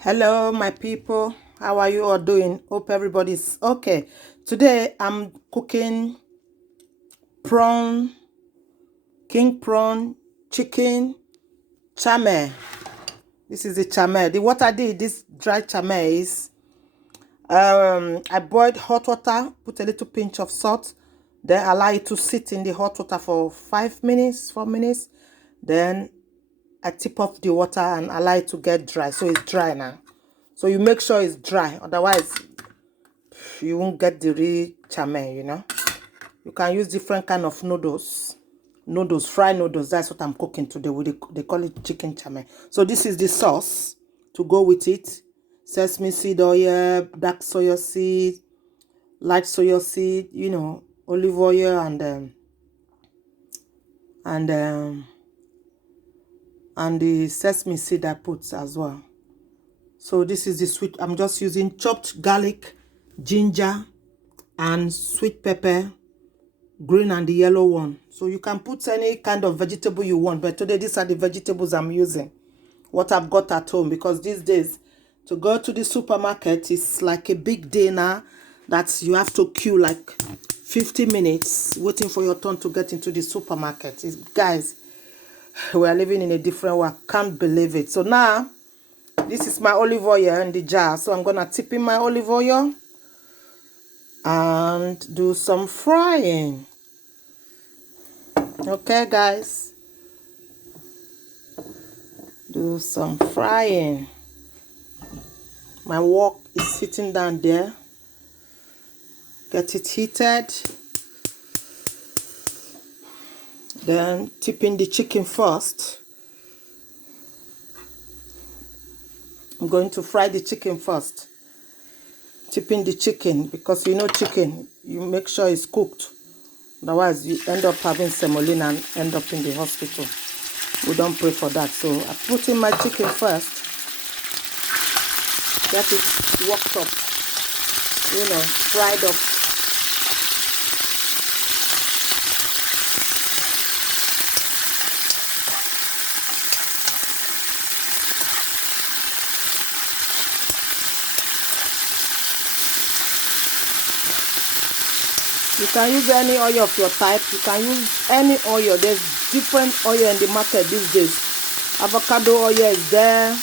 Hello, my people. How are you all doing? Hope everybody's okay. Today I'm cooking prawn, king prawn, chicken, chame. This is the chame. What I did, this dry chame is I boiled hot water, put a little pinch of salt, then allow it to sit in the hot water for 5 minutes, 4 minutes. Then I tip off the water and allow it to get dry. So it's dry now. So you make sure it's dry, otherwise you won't get the real chame. You can use different kind of noodles, fried noodles. That's what I'm cooking today. They call it chicken chame. So this is the sauce to go with it: sesame seed oil, dark soya seed, light soya seed, olive oil, and the sesame seed I put as well. So this is the sweet. I'm just using chopped garlic, ginger, and sweet pepper, green and the yellow one. So you can put any kind of vegetable you want, but today these are the vegetables I'm using, what I've got at home, because these days to go to the supermarket is like a big day now, that you have to queue like 50 minutes waiting for your turn to get into the supermarket. Guys, we are living in a different world. Can't believe it. So now this is my olive oil in the jar, so I'm gonna tip in my olive oil and do some frying. Okay, guys, do some frying. My wok is sitting down there. Get it heated. Then tip in the chicken first. I'm going to fry the chicken first. Tip in the chicken, because chicken, you make sure it's cooked. Otherwise, you end up having semolina and end up in the hospital. We don't pray for that. So I put in my chicken first. Get it worked up, fried up. You can use any oil of your type. You can use any oil. There's different oil in the market these days. Avocado oil is there,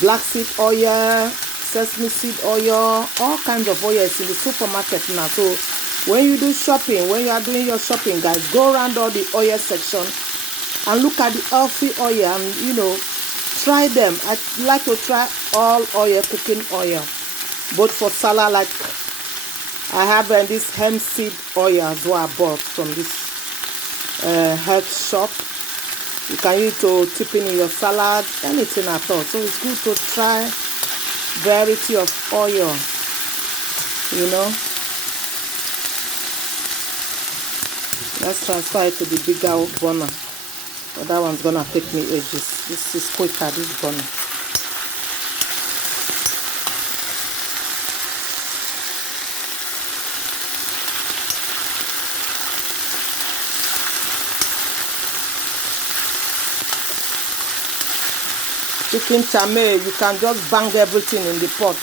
black seed oil, sesame seed oil, all kinds of oils in the supermarket now. So when you do shopping, when you are doing your shopping, guys, go around all the oil section and look at the healthy oil and try them. I like to try all oil, cooking oil, both for salad. Like I have this hemp seed oil as well I bought from this health shop. You can use it to tip in your salad, anything at all. So it's good to try variety of oil, Let's transfer it to the bigger burner. But that one's gonna take me ages. This is quicker, this burner. Chicken chame, you can just bang everything in the pot,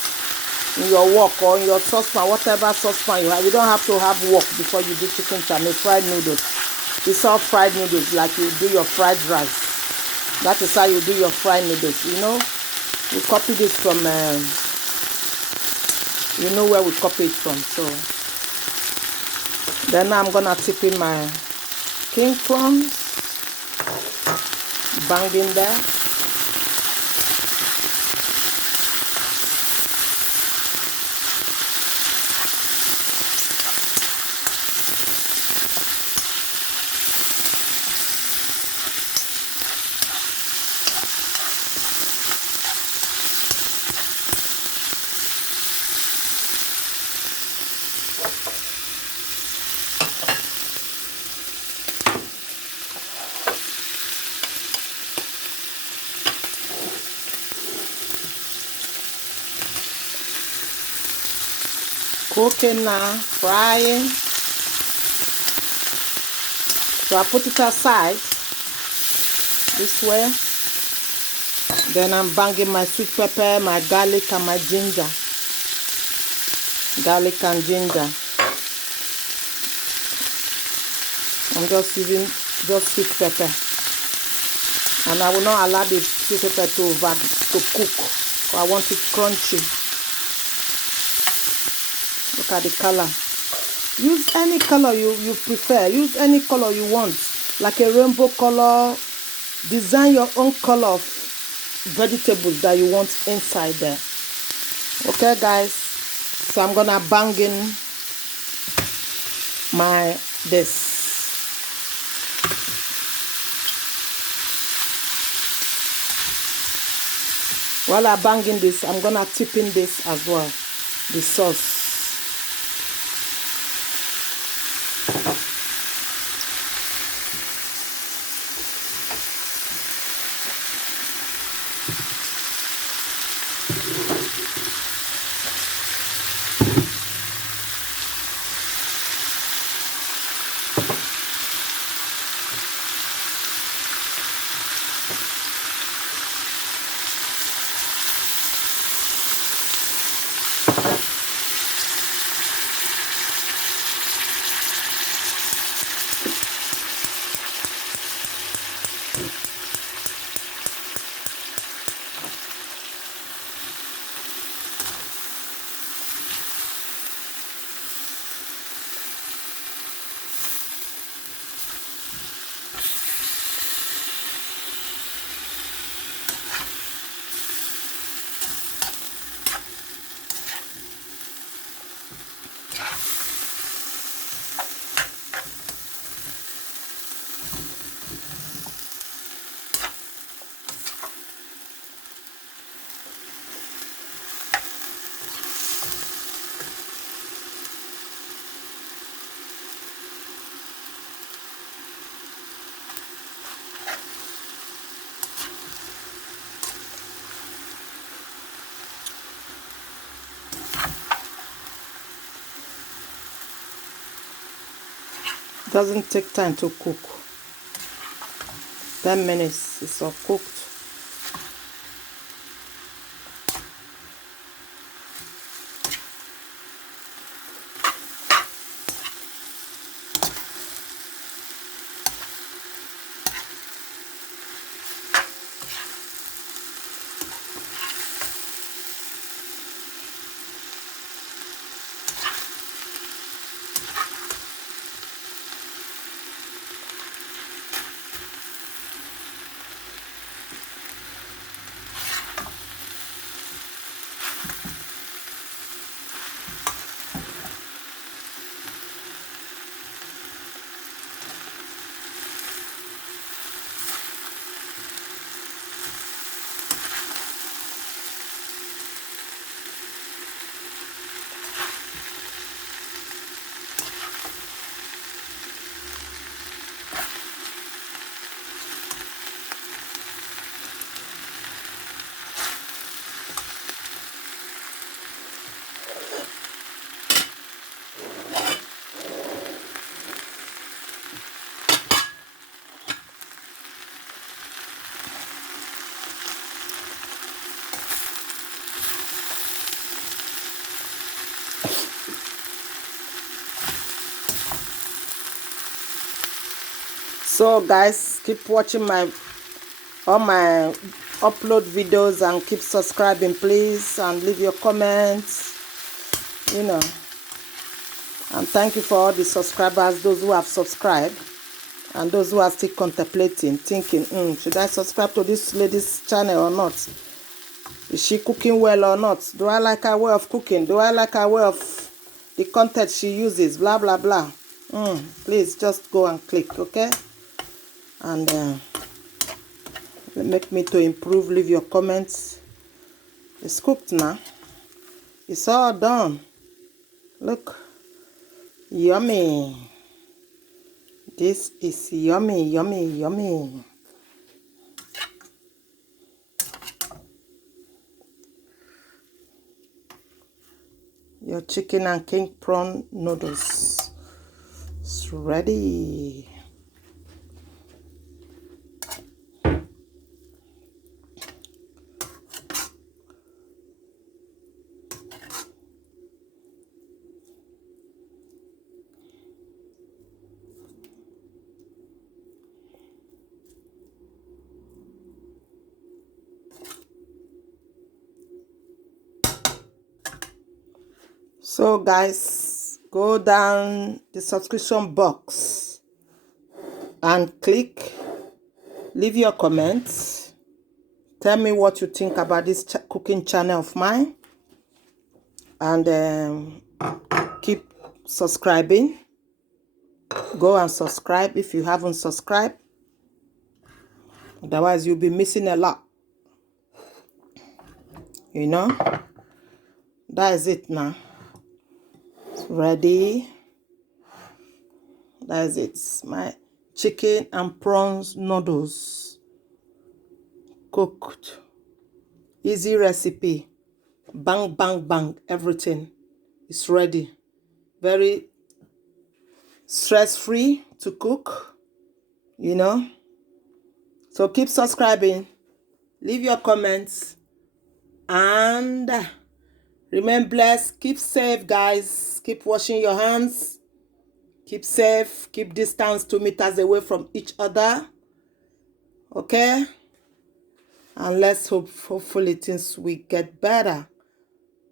in your wok or in your saucepan, whatever saucepan you have. You don't have to have wok before you do chicken chame. Fried noodles. It's all fried noodles, like you do your fried rice. That is how you do your fried noodles. We copy this from, where we copy it from. So then I'm gonna tip in my king prawns, bang in there. Cooking now, frying. So I put it aside this way. Then I'm banging my sweet pepper, my garlic, and my ginger. Garlic and ginger. I'm just using just sweet pepper. And I will not allow the sweet pepper to cook. So I want it crunchy. Look at the color. Use any color you prefer. Use any color you want. Like a rainbow color. Design your own color of vegetables that you want inside there. Okay, guys. So I'm gonna bang in this. While I'm banging this, I'm gonna tip in this as well, the sauce. Doesn't take time to cook. 10 minutes, it's all cooked. So guys, keep watching all my upload videos and keep subscribing, please, and leave your comments, and thank you for all the subscribers, those who have subscribed and those who are still contemplating, thinking, should I subscribe to this lady's channel or not? Is she cooking well or not? Do I like her way of cooking? Do I like her way of the content she uses? Blah blah blah. Please just go and click, okay? And make me to improve. Leave your comments. It's cooked now. It's all done. Look, yummy. This is yummy, yummy, yummy. Your chicken and king prawn noodles. It's ready. So guys, go down the subscription box and leave your comments. Tell me what you think about this cooking channel of mine. And keep subscribing. Go and subscribe if you haven't subscribed. Otherwise, you'll be missing a lot. You know? That is it now. It's ready. That is it. My chicken and prawns noodles. Cooked. Easy recipe. Bang, bang, bang. Everything is ready. Very stress-free to cook. You know? So keep subscribing. Leave your comments. And remain blessed. Keep safe, guys. Keep washing your hands. Keep safe. Keep distance 2 meters away from each other. Okay? And let's hopefully things will get better.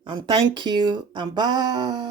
And thank you. And bye.